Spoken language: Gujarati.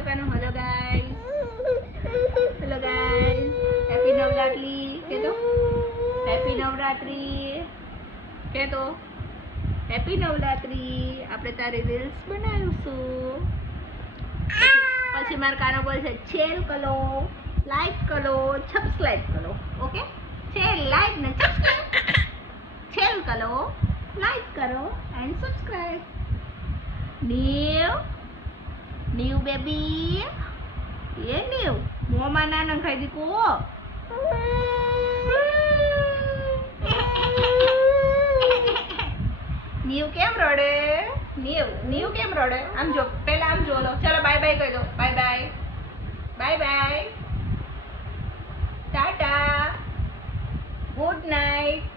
તો કાનો hello guys, hello guys, happy Navratri કે તો, હેપી નવરાત્રી કે તો, હેપી નવરાત્રી. આપણે તારી રીલ્સ બનાવીશું. પછી મારા કાનો બોલશે શેર કરો, લાઈક કરો, સબસ્ક્રાઇબ કરો. ઓકે, શેર, લાઈક ને સબસ્ક્રાઇબ. શેર કરો, લાઈક કરો and subscribe. new baby, yeah new. મોમાં ના નખાઈ દીકો. new કેમ રડે? new કેમ રડે? આમ જો, પહેલા આમ જો લો. ચલો બાય બાય કહી દો. Bye bye, bye bye, Tata, good night.